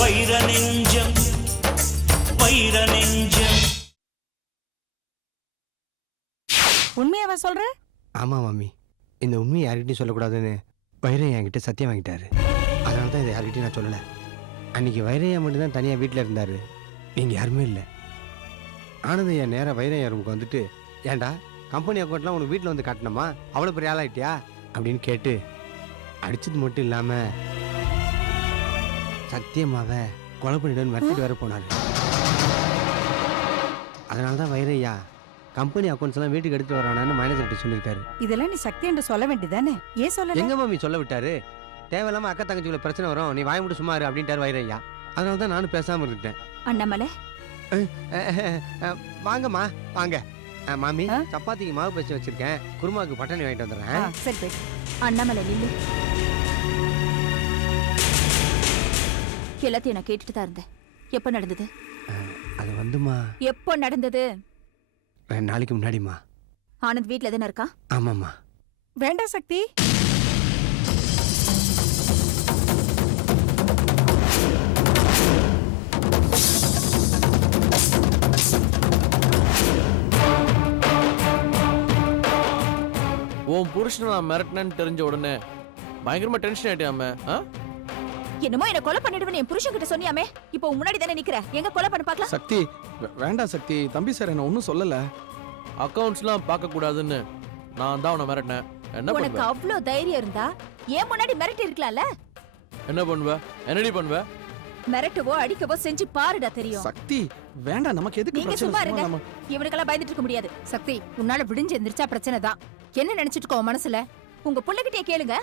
வைர நெஞ்சம் வைர நெஞ்சம் உண்மையாவா சொல்ற? ஆமாம் மாமி. இந்த உண்மையை யார்கிட்டையும் சொல்லக்கூடாதுன்னு வைரையா என்கிட்ட சத்தியம் வாங்கிட்டாரு. அதனால தான் இதை யார்கிட்டையும் நான் சொல்லலை. அன்னைக்கு வைரையா மட்டும்தான் தனியாக வீட்டில் இருந்தார். நீங்கள் யாருமே இல்லை. ஆனந்தையா நேராக வைரையா ரூமுக்கு வந்துட்டு ஏன்டா கம்பெனி அக்கௌண்ட்லாம் உனக்கு வீட்டில் வந்து காட்டணுமா? அவ்வளோ பெரிய ஆளாயிட்டியா? அப்படின்னு கேட்டு அடிச்சது மட்டும் இல்லாமல் சத்தியமாவ கொலை பண்ணிடுன்னு மிரட்டிட்டு வேற போனார். அதனால தான் வைரையா கம்பெனி அக்கௌண்ட்ஸ் எல்லாம் வீட்டுக்கு எடுத்து வரானான்னு மேனேஜர்கிட்ட சொல்லியிருக்காரு. இதெல்லாம் நீ சக்தி என்று சொல்ல வேண்டியதானே? ஏன் சொல்லல? எங்க மாமி சொல்ல விட்டாரு? தேவையில்லாம அக்கா தங்கச்சிக்குள்ள பிரச்சனை வரும். நீ வாய மட்டும் சும்மா இரு அப்படின்ட்டாரு வைரையா அதனால தான் நானும் பேசாம இருந்துட்டேன். அண்ணாமலை? வாங்கம்மா வாங்க. மாமி ஆ? சப்பாத்திக்கு மாவு பேச்சு வச்சிருக்கேன். குருமாவுக்கு பட்டாணி வாங்கிட்டு ஆ, வந்துடுறேன் சரி போய் அண்ணாமலை நில்லு. எல்லாத்தையும் நான் கேட்டுட்டு தான் இருந்தேன். எப்ப நடந்தது? அது வந்துமா? எப்போ நடந்தது? ரெண்டு நாளைக்கு முன்னாடிமா ஆனந்த் வீட்ல தானே இருக்கா? ஆமாம்மா. வேண்டாம் சக்தி. உன் புருஷனை நான் மிரட்டினேன்னு தெரிஞ்ச உடனே பயங்கரமா டென்ஷன் ஆயிட்டியாம ஆ? என்னமோ என்ன கொலை பண்ணிடுவேன் என் புருஷன் கிட்ட சொன்னியாமே. இப்போ முன்னாடி தானே நிக்கிற. எங்க கொலை பண்ண பார்க்கலாம்? சக்தி வே- வேண்டாம் சக்தி. தம்பி சார் என்ன ஒன்றும் சொல்லல. அக்கவுண்ட்ஸ்லாம் பார்க்க கூடாதுன்னு நான் தான் உன்னை மிரட்டினேன். என்ன உனக்கு பண்ணுவ அவ்ளோ தைரியம் இருந்தா ஏன் முன்னாடி மிரட்டி இருக்கலாம்ல? என்ன பண்ணுவ? என்னடி பண்ணுவ? மிரட்டவோ அடிக்கவோ செஞ்சு பாருடா தெரியும். சக்தி வேண்டாம். நமக்கு எதுக்கு நீங்க பிரச்சனை? சும்மா சும்மா இருங்க. நம்ம இவனுக்கெல்லாம் பயந்துட்டு இருக்க முடியாது. சக்தி உன்னால விடிஞ்சு எந்திரிச்சா பிரச்சனை தான். என்ன நினைச்சிட்டு இருக்கோ மனசுல? உங்க புள்ளகிட்டே கேளுங்க.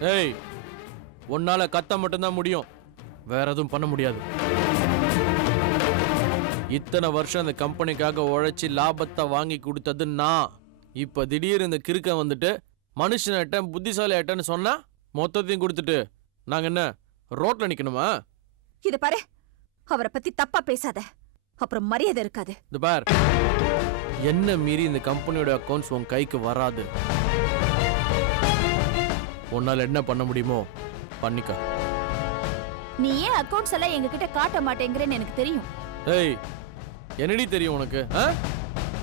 ஏய் உன்னால கத்த மட்டும்தான் முடியும். வேற எதுவும் பண்ண முடியாது. இத்தனை வருஷம் இந்த கம்பெனிக்காக உழைச்சி லாபத்தை வாங்கி கொடுத்தது நான். இப்ப திடீர்னு இந்த கிறுக்க வந்துட்டு மனுஷன் ஆயிட்டேன் புத்திசாலி ஆயிட்டேன்னு சொன்னா மொத்தத்தையும் கொடுத்துட்டு நாங்க என்ன ரோட்ல நிக்கணுமா? இத பாரு அவரை பத்தி தப்பா பேசாத. அப்புறம் மரியாதை இருக்காது. இந்த பார். என்ன மீறி இந்த கம்பெனியோட அக்கவுண்ட்ஸ் உன் கைக்கு வராது? உன்னால என்ன பண்ண முடியுமோ பண்ணிக்க. நீ ஏன் அக்கவுண்ட்ஸ் எல்லாம் எங்க கிட்ட மாட்டேங்கிறேன்னு எனக்கு தெரியும். ஏய் என்னடி தெரியும் உனக்கு ஆ?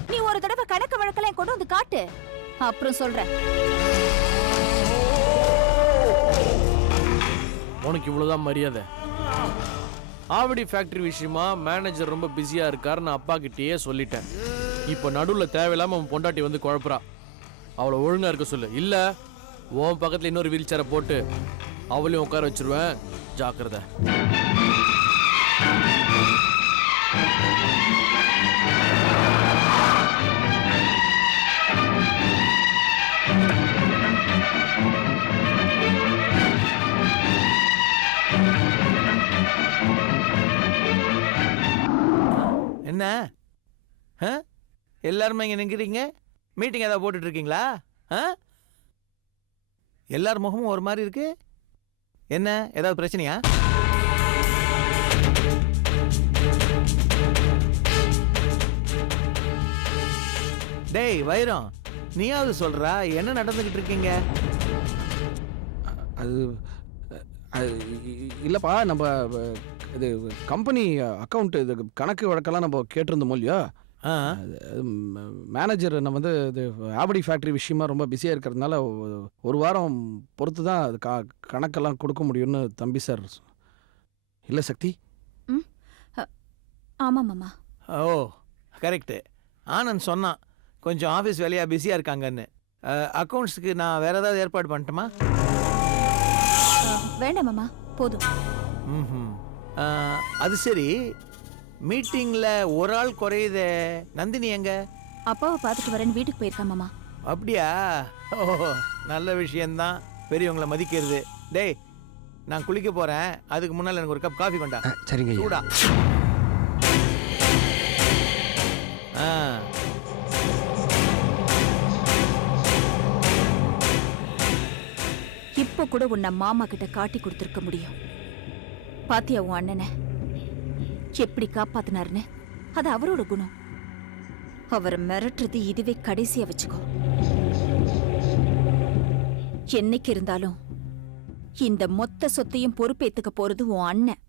நீ ஒரு தடவை கணக்கு வழக்கெல்லாம் கொண்டு வந்து காட்டு. அப்புறம் சொல்றேன். உனக்கு இவ்வளவுதான் மரியாதை. ஆவடி ஃபேக்டரி விஷயமா மேனேஜர் ரொம்ப பிஸியா இருக்காரு நான் அப்பா கிட்டேயே சொல்லிட்டேன். இப்போ நடுவில் தேவையில்லாமல் அவன் பொண்டாட்டி வந்து குழப்புறா. அவளை ஒழுங்கா இருக்க சொல்லு. இல்லை உன் பக்கத்தில் இன்னொரு வீல் சேரை போட்டு அவளையும் உட்கார வச்சிருவேன். ஜாக்கிரதை. என்ன? ஆ? எல்லாருமே இங்கே நிற்கிறீங்க மீட்டிங் ஏதாவது போட்டுட்ருக்கீங்களா? ஆ? எல்லார் முகமும் ஒரு மாதிரி இருக்கு? என்ன? ஏதாவது பிரச்சனையா? டேய் வைரம் நீயாவது சொல்றா? என்ன நடந்துகிட்டு இருக்கீங்க அது அது இல்லைப்பா நம்ம இது கம்பெனி அக்கௌண்ட் இது கணக்கு வழக்கெல்லாம் நம்ம கேட்டிருந்தோம் இல்லையா? மேனேஜர் நம்ம வந்து இது ஆவடி ஃபேக்டரி விஷயமா ரொம்ப பிஸியாக இருக்கிறதுனால ஒரு வாரம் பொறுத்து தான் அது க கணக்கெல்லாம் கொடுக்க முடியும்னு தம்பி சார் இல்லை சக்தி? ஆமா மாமா. ஓ கரெக்டு ஆனந்த் சொன்னான் கொஞ்சம் ஆஃபீஸ் வேலையாக பிஸியாக இருக்காங்கன்னு. அக்கௌண்ட்ஸுக்கு நான் வேற ஏதாவது ஏற்பாடு பண்ணட்டுமா? வேண்டாம் மாமா போதும். ஆ, அது சரி மீட்டிங்கில் ஒரு ஆள் குறையுதே. நந்தினி எங்க? அப்பாவை பார்த்துட்டு வரேன்னு வீட்டுக்கு போயிருக்கா மாமா. அப்படியா? ஓ நல்ல விஷயந்தான் பெரியவங்கள மதிக்கிறது. டேய் நான் குளிக்க போகிறேன் அதுக்கு முன்னால் எனக்கு ஒரு கப் காஃபி கொண்டா. அஹ், சரிங்க ஐயா. சூடா. ஆ. இப்போ கூட உன்னை மாமா கிட்ட காட்டி கொடுத்துருக்க முடியும். பாத்தியா உன் அண்ணனை? எப்படி காப்பாத்தினாருன்னு அது அவரோட குணம். அவரை மிரட்டுறது இதுவே கடைசியா வச்சுக்கோ. என்னைக்கு இருந்தாலும் இந்த மொத்த சொத்தையும் பொறுப்பேத்துக்க போறது உன் அண்ணன்.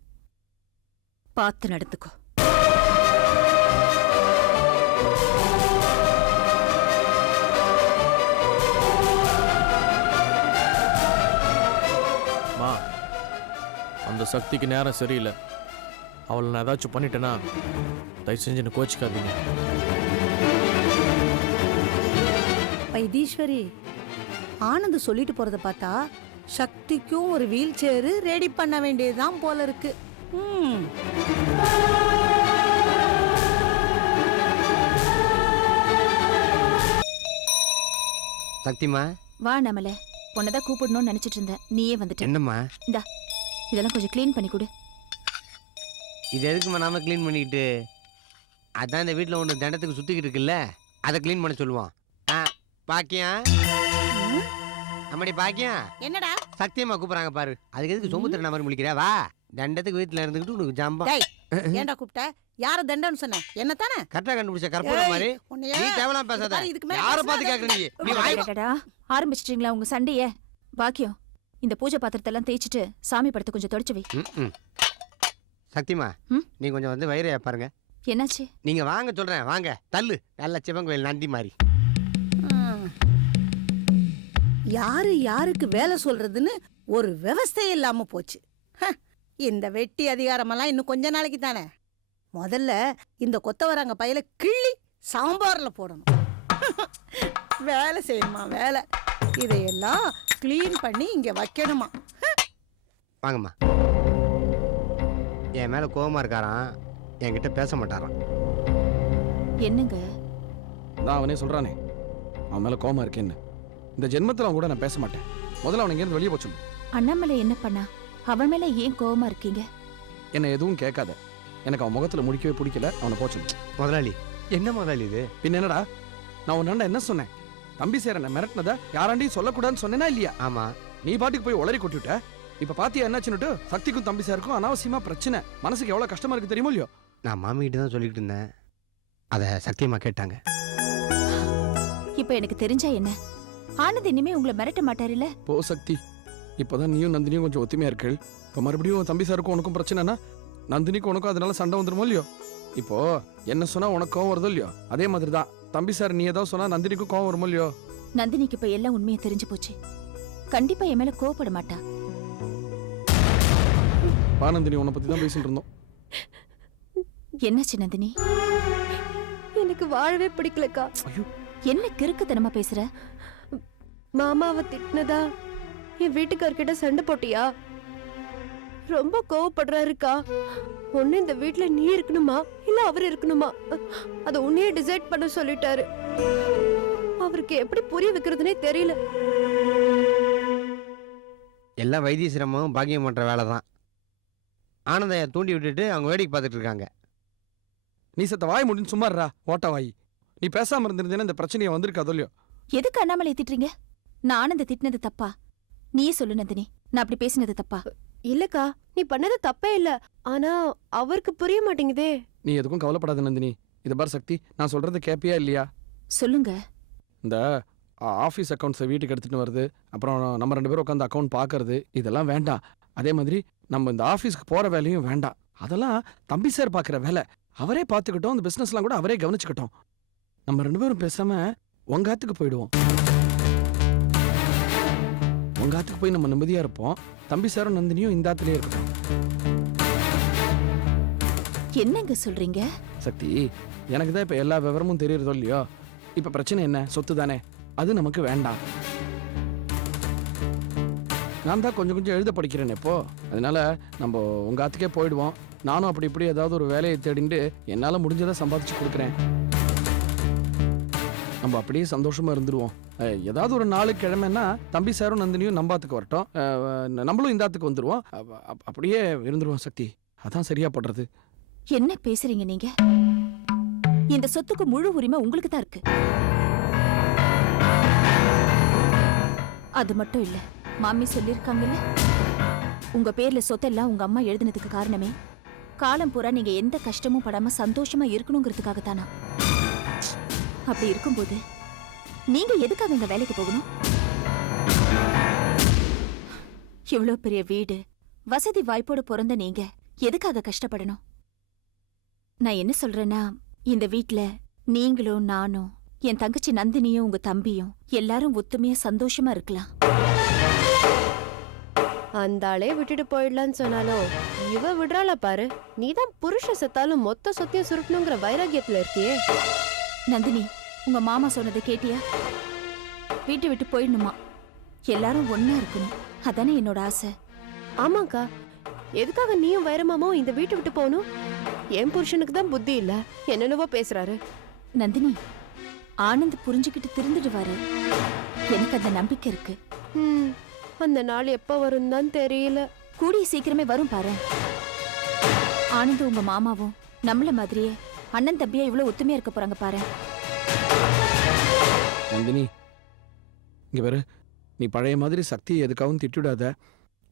பார்த்து நடந்துக்கோ. அந்த சக்திக்கு நேரம் சரியில்லை. அவளை நான் ஏதாச்சும் பண்ணிட்டேன்னா தயவு செஞ்சு என்ன கோச்சிக்காதீங்க. வைத்தீஸ்வரி ஆனந்த் சொல்லிட்டு போறத பார்த்தா சக்திக்கும் ஒரு வீல் சேரு ரெடி பண்ண வேண்டியதுதான் போல இருக்கு. ம். சக்திமா? வா நம்மள உன்னதான் கூப்பிடணும்னு நினைச்சிட்டு இருந்தேன். நீயே வந்துட்ட. என்னம்மா? இதெல்லாம் கொஞ்சம் க்ளீன் பண்ணி கொடு. இது எதுக்குமா நாம க்ளீன் பண்ணிக்கிட்டு? அதான் இந்த வீட்டில் ஒன்று தண்டத்துக்கு சுற்றிக்கிட்டு இருக்குல்ல அதை க்ளீன் பண்ண சொல்லுவான் ஆ பாக்கியம் அம்மாடி பாக்கியம் என்னடா? சத்தியமா கூப்பிட்றாங்க பாரு. அதுக்கு எதுக்கு சொம்பு திறன மாதிரி முழிக்கிற? வா. தண்டத்துக்கு வீட்டில் இருந்துக்கிட்டு உனக்கு ஜம்பா டேய் ஏன்டா கூப்பிட்ட? யார தண்டன்னு சொன்ன? என்ன தானே கரெக்டாக கண்டுபிடிச்ச கற்பூரம் மாதிரி. நீ தேவலாம் பேசாத. யாரை பார்த்து. கேட்குற நீ? நீ வாய் ஆரம்பிச்சிட்டீங்களா உங்க சண்டைய? பாக்கியம் இந்த பூஜை பாத்திரத்தெல்லாம் தேய்ச்சிட்டு சாமி படத்தை கொஞ்சம் தொடச்சு வை. சக்திமா? நீ கொஞ்சம் வந்து வயிறைய பாருங்க. என்னாச்சு? நீங்க வாங்க சொல்றேன். வாங்க. தள்ளு. நல்ல சிவன் கோயில் நந்தி மாதிரி. யாரு யாருக்கு வேலை சொல்றதுன்னு ஒரு விவசாயம் இல்லாம போச்சு. இந்த வெட்டி அதிகாரமெல்லாம் இன்னும் கொஞ்ச நாளைக்கு தானே. முதல்ல இந்த கொத்தவராங்க பையில கிள்ளி சாம்பார்ல போடணும். வேலை செய்யணுமா வேலை. இதையெல்லாம் க்ளீன் பண்ணி இங்க வைக்கணுமா? வாங்கம்மா. என் மேல கோவமா இருக்காராம் என்கிட்ட பேச மாட்டாராம். என்னங்க? நான் அவனே சொல்றானே. அவன் மேல கோமா இருக்கேன்னு. இந்த ஜென்மத்தில் அவன் கூட நான் பேச மாட்டேன். முதல்ல அவனை இங்கேருந்து வெளியே போச்சு அண்ணாமலை என்ன பண்ணா? அவன் மேல ஏன் கோவமா இருக்கீங்க? என்னை எதுவும் கேட்காத. எனக்கு அவன் முகத்துல முடிக்கவே பிடிக்கல. அவனை போச்சு முதலாளி என்ன முதலாளி இது? பின்ன என்னடா? நான் உன்னாண்ட என்ன சொன்னேன்? தம்பி சேர நான் மிரட்டினதா யாராண்டையும் சொல்லக்கூடாதுன்னு சொன்னேனா இல்லையா? ஆமா. நீ பாட்டுக்கு போய் உளறி கொட்டிவிட்ட? இப்ப பாத்தியா என்னாச்சுன்னுட்டு சக்திக்கும் தம்பி சாருக்கும் அனாவசியமா பிரச்சனை. மனசுக்கு எவ்வளவு கஷ்டமா இருக்கு தெரியுமோ இல்லையோ? நான் மாமி கிட்ட தான் சொல்லிட்டு இருந்தேன். அதை சத்தியமா கேட்டாங்க. இப்ப எனக்கு தெரிஞ்சா என்ன? ஆனந்த் இனிமே உங்களை மிரட்ட மாட்டாருல்ல? போ சக்தி. இப்போதான் நீயும் நந்தினியும் கொஞ்சம் ஒத்துமையா இருக்கு இப்போ மறுபடியும் உன் தம்பி சாருக்கும் உனக்கும் பிரச்சனைனா நந்தினிக்கும் உனக்கும் அதனால சண்டை வந்துருமோ இல்லையோ? இப்போ என்ன சொன்னா உனக்கு கோவம் வருதோ இல்லையோ? அதே மாதிரி தான் தம்பி சார் நீ ஏதாவது சொன்னா நந்தினிக்கும் கோவம் வருமோ இல்லையோ? நந்தினிக்கு இப்ப எல்லாம் உண்மையை தெரிஞ்சு போச்சு. கண்டிப்பா என் மேல கோவப்பட மாட்டா. வா நந்தினி உன்னை பத்தி தான் பேசிட்டு இருந்தோம். என்னாச்சு நந்தினி? எனக்கு வாழவே பிடிக்கலக்கா. என்ன கிறுக்குத்தனமா பேசுற? மாமாவை திட்டினதா? என் வீட்டுக்கார்கிட்ட சண்டை போட்டியா? ரொம்ப கோவப்படுறாருக்கா. ஒண்ணு இந்த வீட்ல நீ இருக்கணுமா? இல்ல அவர் இருக்கணுமா? அத உன்னையே டிசைட் பண்ண சொல்லிட்டாரு. அவருக்கு எப்படி புரிய வைக்கிறதுனே தெரியல. எல்லாம் வைத்திய பாக்கியம் பண்ற வேலை தான் ஆனந்தைய தூண்டி விட்டுட்டு அவங்க வேடிக்கை பார்த்துட்டு இருக்காங்க. நீ சத்த வாய் முடின்னு சும்மாறா ஓட்ட வாய். நீ பேசாம இருந்திருந்தேன்னா இந்த பிரச்சனையை வந்திருக்காதோ இல்லையோ? எதுக்கு அண்ணாமலை திட்டுறீங்க நான் ஆனந்த திட்டினது தப்பா? நீயே சொல்லு நந்தினி. நான் அப்படி பேசினது தப்பா? இல்லக்கா நீ பண்ணது தப்பே இல்ல. ஆனா அவருக்கு புரிய மாட்டேங்குதே. நீ எதுக்கும் கவலைப்படாத நந்தினி. இதை பார் சக்தி நான் சொல்றது கேப்பியா இல்லையா? சொல்லுங்க. இந்த ஆஃபீஸ் அக்கௌண்ட்ஸை வீட்டுக்கு எடுத்துகிட்டு வருது. அப்புறம் நம்ம ரெண்டு பேரும் உட்காந்து அக்கௌண்ட் பார்க்கறது இதெல்லாம் வேண்டாம். அதே மாதிரி நம்ம இந்த ஆஃபீஸ்க்கு போகிற வேலையும் வேண்டாம். அதெல்லாம் தம்பி சார் பார்க்குற வேலை. அவரே பார்த்துக்கிட்டோம் அந்த பிஸ்னஸ்லாம் கூட அவரே கவனிச்சுக்கிட்டோம். நம்ம ரெண்டு பேரும் பேசாமல் உங்க ஆத்துக்கு போயிடுவோம். உங்க ஆத்துக்கு போய் நம்ம நிம்மதியாக இருப்போம். தம்பி சாரும் நந்தினியும் இந்த ஆத்துலேயே இருக்கட்டும். என்னங்க சொல்றீங்க? சக்தி எனக்கு தான் இப்போ எல்லா விவரமும் தெரியறதோ இல்லையோ? இப்போ பிரச்சனை என்ன? சொத்து தானே? அது நமக்கு வேண்டாம். நான் தான் கொஞ்சம் கொஞ்சம் எழுத படிக்கிறேன் இப்போ. அதனால நம்ம உங்க ஆத்துக்கே போயிடுவோம். நானும் அப்படி இப்படி ஏதாவது ஒரு வேலையை தேடிட்டு என்னால் முடிஞ்சதை சம்பாதிச்சு கொடுக்குறேன். நம்ம அப்படியே சந்தோஷமா இருந்துருவோம். ஏதாவது ஒரு நாலு கிழமைன்னா தம்பி சாரும் நந்தினியும் நம்பாத்துக்கு வரட்டும். நம்மளும் இந்த ஆத்துக்கு வந்துருவோம். அப்படியே இருந்துருவோம் சக்தி. அதான் சரியா படுறது. என்ன பேசுறீங்க நீங்க? இந்த சொத்துக்கு முழு உரிமை உங்களுக்கு தான் இருக்கு. அது மட்டும் இல்லை. மாமி சொல்லியிருக்காங்கல்ல உங்க பேர்ல சொத்தெல்லாம் உங்க அம்மா எழுதினதுக்கு காரணமே காலம் பூரா நீங்க எந்த கஷ்டமும் படாம சந்தோஷமா இருக்கணுங்கிறதுக்காக தானா அப்படி இருக்கும்போது நீங்க எதுக்காக இங்க வேலைக்கு போகணும்? இவ்ளோ பெரிய வீடு வசதி வாய்ப்போட பிறந்த நீங்க எதுக்காக கஷ்டப்படணும்? நான் என்ன சொல்றேன்னா இந்த வீட்ல நீங்களும் நானும் என் தங்கச்சி நந்தினியும் உங்க தம்பியும் எல்லாரும் ஒத்துமையா சந்தோஷமா இருக்கலாம். அந்த ஆளே விட்டுட்டு போயிடலான்னு சொன்னாலும் இவ விடுறாள பாரு. நீதான் புருஷ செத்தாலும் மொத்த சொத்தையும் சுருட்டணுங்கிற வைராகியத்துல இருக்கியே. நந்தினி உங்க மாமா சொன்னதை கேட்டியா? வீட்டை விட்டு போயிடணுமா? எல்லாரும் ஒண்ணா இருக்கணும். அதானே என்னோட ஆசை. ஆமாக்கா. எதுக்காக நீயும் வைரமாமாவும் இந்த வீட்டை விட்டு போகணும்? என் புருஷனுக்கு தான் புத்தி இல்ல. என்னென்னவோ பேசுறாரு. நந்தினி ஆனந்த் புரிஞ்சுக்கிட்டு திருந்துடுவாரு. எனக்கு அந்த நம்பிக்கை இருக்கு. அந்த நாள் எப்ப வரும் தான் தெரியல. கூடிய சீக்கிரமே வரும் பாரு. ஆனந்த் உங்க மாமாவும் நம்மள மாதிரியே அண்ணன் தம்பியா இவ்வளவு ஒத்துமையா இருக்க போறாங்க பாரு. நந்தினி இங்க பாரு. நீ பழைய மாதிரி சக்தியை எதுக்காகவும் திட்டிவிடாத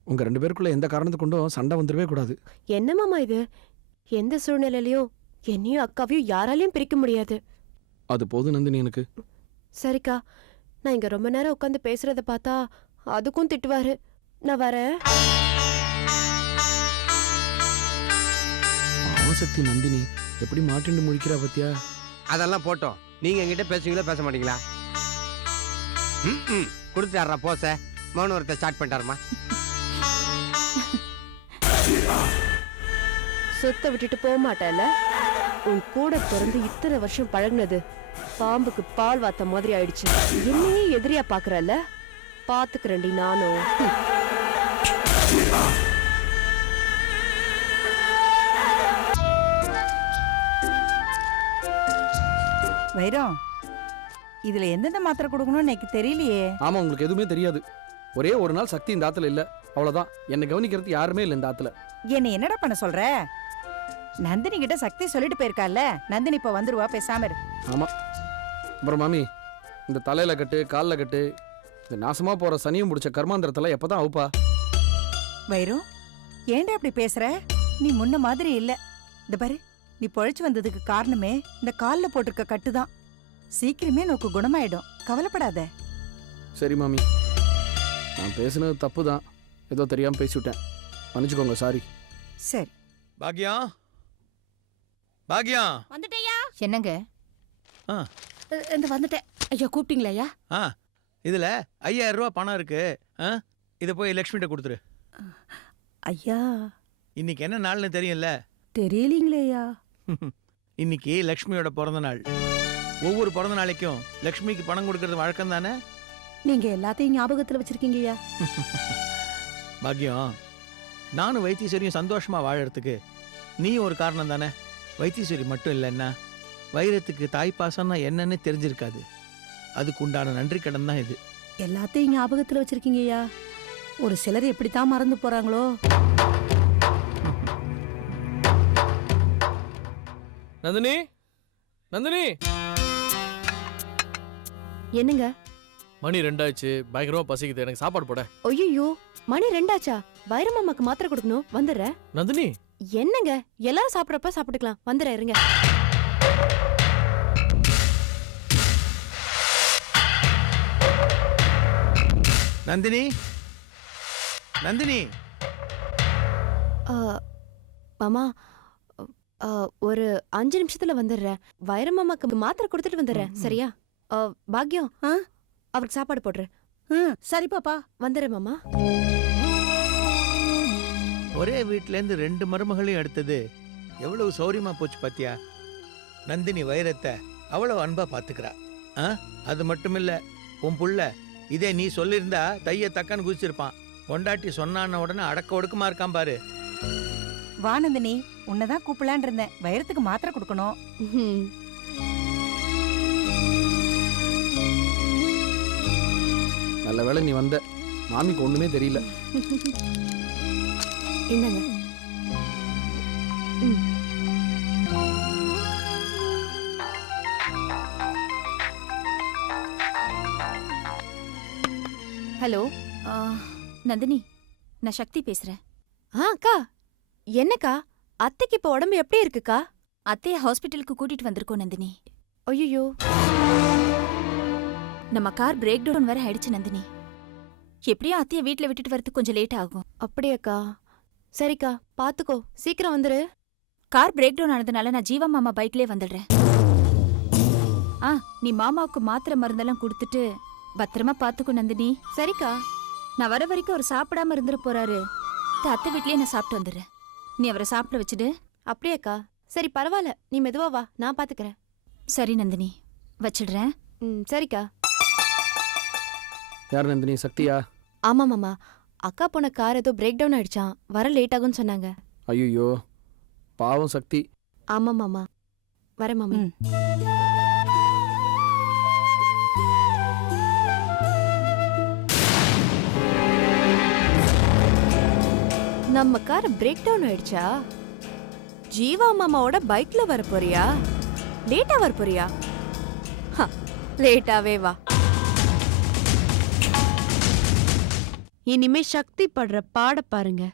உங்க ரெண்டு பேருக்குள்ள எந்த காரணத்தை கொண்டும் சண்டை வந்துடவே கூடாது. என்ன மாமா இது? எந்த சூழ்நிலையிலயும் என்னையும் அக்காவையும் யாராலையும் பிரிக்க முடியாது. அது போதும் நந்தினி எனக்கு. சரிக்கா நான் இங்க ரொம்ப நேரம் உட்காந்து பேசுறத பார்த்தா அதுக்கும் திட்டுவாரு. நான் வரேன். அவசக்தி நந்தினி எப்படி மாட்டிண்டு முடிக்கிறா பத்தியா? அதெல்லாம் போட்டோம். நீங்க என்கிட்ட பேசுவீங்களா பேச மாட்டீங்களா? கொடுத்தாடுறா போச. மௌனவரத்தை ஸ்டார்ட் பண்ணிட்டாருமா. சொத்தை விட்டுட்டு போக மாட்டேல உன் கூட பிறந்து இத்தனை வருஷம் பழகுனது பாம்புக்கு பால் வாத்த மாதிரி ஆயிடுச்சு. என்னையே எதிரியா பாக்குறல்ல? பாத்துக்கிறேன்டி நானும். வைரம் இதுல எந்தெந்த மாத்திரை கொடுக்கணும்னு எனக்கு தெரியலையே. ஆமா உங்களுக்கு எதுவுமே தெரியாது. ஒரே ஒரு நாள் சக்தி இந்த ஆத்துல இல்ல. அவ்வளவுதான். என்னை கவனிக்கிறது யாருமே இல்லை இந்த ஆத்துல. என்ன என்னடா பண்ண சொல்ற? நந்தினி கிட்ட சக்தி சொல்லிட்டு போயிருக்கால நந்தினி இப்ப வந்துருவா பேசாம இரு. ஆமா. அப்புறம் மாமி இந்த தலையில கட்டு காலில் கட்டு இந்த நாசமா போற சனியும் முடிச்ச கர்மாந்திரத்தெல்லாம் எப்பதான் அவுப்பா? வைரம் ஏன்டா அப்படி பேசுற? நீ முன்ன மாதிரி இல்ல. இந்த பாரு நீ பொழைச்சு வந்ததுக்கு காரணமே இந்த கால்ல போட்டிருக்க கட்டுதான். சீக்கிரமே நோக்கு குணமாயிடும். கவலைப்படாத. சரி மாமி. நான் பேசுனது தப்பு தான் ஏதோ தெரியாம பேசிவிட்டேன். மன்னிச்சுக்கோங்க சாரி. சரி. பாக்யம் பாக்யம் வந்துட்டேயா என்னங்க? இந்த வந்துட்டேன். ஐயா கூப்பிட்டீங்களா ஐயா ஆ. இதில் ஐயாயிரம் ரூபா பணம் இருக்கு. ஆ? இதை போய் லக்ஷ்மிகிட்ட கொடுத்துரு. ஐயா. இன்னைக்கு என்ன நாள்னு தெரியும்ல? தெரியலீங்களேயா இன்னைக்கு லக்ஷ்மியோட பிறந்த நாள். ஒவ்வொரு பிறந்த நாளைக்கும் லக்ஷ்மிக்கு பணம் கொடுக்கறது வழக்கம் தானே? நீங்க எல்லாத்தையும் ஞாபகத்துல வச்சிருக்கீங்கய்யா பாக்யம் நானும் வைத்தீஸ்வரியும் சந்தோஷமா வாழறதுக்கு நீயும் ஒரு காரணம் தானே? வைத்தீஸ்வரி மட்டும் இல்லைன்னா வைரத்துக்கு தாய்ப்பாசம்னா என்னன்னு தெரிஞ்சிருக்காது. அதுக்கு உண்டான நன்றி கடன் தான் இது. எல்லாத்தையும் ஞாபகத்துல வச்சிருக்கீங்கய்யா ஒரு சிலர் எப்படித்தான் மறந்து போறாங்களோ. நந்தினி நந்தினி. என்னங்க? மணி ரெண்டாச்சு பயங்கரமா பசிக்குது எனக்கு சாப்பாடு போட. ஐயோ மணி ரெண்டாச்சா? வைரமாமாக்கு மாத்திரை கொடுக்கணும் வந்துடுறேன். நந்தினி. என்னங்க? எல்லாரும் சாப்பிட்றப்ப சாப்பிட்டுக்கலாம் வந்துடுறேன் இருங்க. நந்தினி? நந்தினி? ஆ, மாமா ஆ, ஒரு அஞ்சு நிமிஷத்துல வந்துடுறேன். வைரமாமாக்கு மாத்திரை கொடுத்துட்டு வந்துடுறேன். சரியா? ஆ, பாக்யம். ஆ? அவருக்கு சாப்பாடு போடுறேன் ம் சரி பாப்பா. வந்துடுறேன் மாமா. ஒரே வீட்டிலேருந்து ரெண்டு மருமகளையும் எடுத்தது. எவ்வளவு சௌரியமா போச்சு பாத்தியா? நந்தினி வைரத்தை அவ்வளவு அன்பா பாத்துக்கிறா. ஆ அது மட்டும் இல்ல உன் புள்ள இதே நீ சொல்லியிருந்தா தைய தக்கன்னு குதிச்சிருப்பான். பொண்டாட்டி சொன்னான உடனே அடக்க ஒடுக்கமா இருக்கான் பாரு. வா நந்தினி உன்னதான் கூப்பிடலான் இருந்தேன். வைரத்துக்கு மாத்திரை கொடுக்கணும். நல்ல வேளை நீ வந்த. மாமிக்கு ஒண்ணுமே தெரியல. இந்தாங்க. ம். ஹலோ. நந்தினி நான் சக்தி பேசுறேன். ஆ அக்கா. என்னக்கா? அத்தைக்கு இப்ப உடம்பு எப்படி இருக்குக்கா? அத்தைய ஹாஸ்பிட்டலுக்கு கூட்டிட்டு வந்திருக்கோம் நந்தினி. ஐயோ நம்ம கார் பிரேக் டவுன் வேற ஆயிடுச்சு நந்தினி. எப்படியும் அத்தைய வீட்ல விட்டுட்டு வரதுக்கு கொஞ்சம் லேட் ஆகும். அப்படியாக்கா. சரிக்கா பாத்துக்கோ. சீக்கிரம் வந்துரு. கார் பிரேக் டவுன் ஆனதுனால நான் ஜீவா மாமா பைக்லயே வந்துடுறேன். ஆ நீ மாமாவுக்கு மாத்திரை மருந்தெல்லாம் கொடுத்துட்டு பத்திரமா பாத்துக்கோ நந்தினி. சரிக்கா. நான் வர வரைக்கும் அவர் சாப்பிடாம இருந்துட்டு போறாரு. அத்தை வீட்லயே நான் சாப்பிட்டு வந்துடுறேன். நீ அவரை சாப்பிட வச்சுடு. அப்படியாக்கா சரி பரவாயில்ல. நீ மெதுவா வா. நான் பாத்துக்கறேன். சரி நந்தினி. வச்சிடுறேன். ம் சரிக்கா. யார் நந்தினி? சக்தியா? ஆமா மாமா. அக்கா போன கார் ஏதோ பிரேக் டவுன் ஆயிடுச்சான் வர லேட் ஆகும்னு சொன்னாங்க. ஐயோ பாவம் சக்தி. ஆமா மாமா. வரேன் மாமி. நம்ம கார் பிரேக் டவுன் ஆயிடுச்சா? ஜீவா மாமாவோட பைக்ல வர போறியா? லேட்டா வர போறியா? லேட்டாவே வா. இனிமே சக்தி படுற பாட பாருங்க.